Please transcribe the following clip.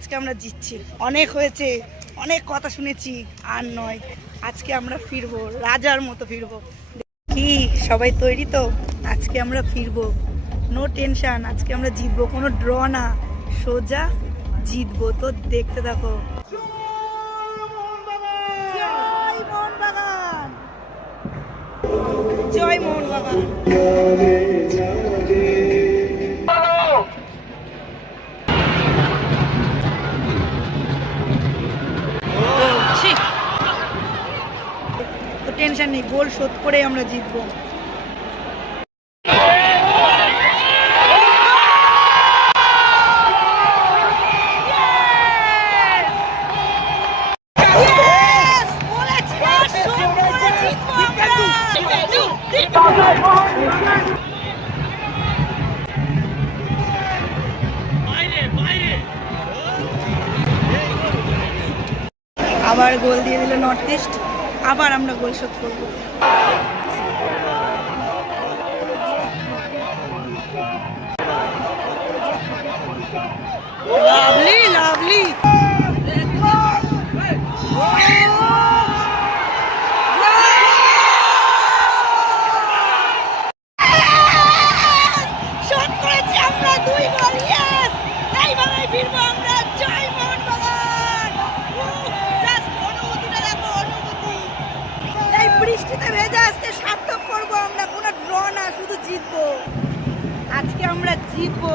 আজকে আমরা জিতছি। অনেক হয়েছে, অনেক কথা শুনেছি, আর নয়, আজকে আমরা ফিরবো, রাজার মতো ফিরবো। কি সবাই তৈরি তো, আজকে আমরা ফিরবো। নো টেনশন আজকে আমরা জিতবো, কোনো ড্র না। সোজা জিতবো, তো দেখতে থাকো। জয় মোহনবাগান! জয় টেনশন নেই গোল শোধ করে আমরা জিতবো। আবার গোল দিয়ে দিল নর্থ ইস্ট আবার আমরা গোল করব। লাভলি লাভলি বৃষ্টিতে ভেজা আজকে সার্থক করব আমরা কোনো ড্র না শুধু জিতবো। আজকে আমরা জিতবো।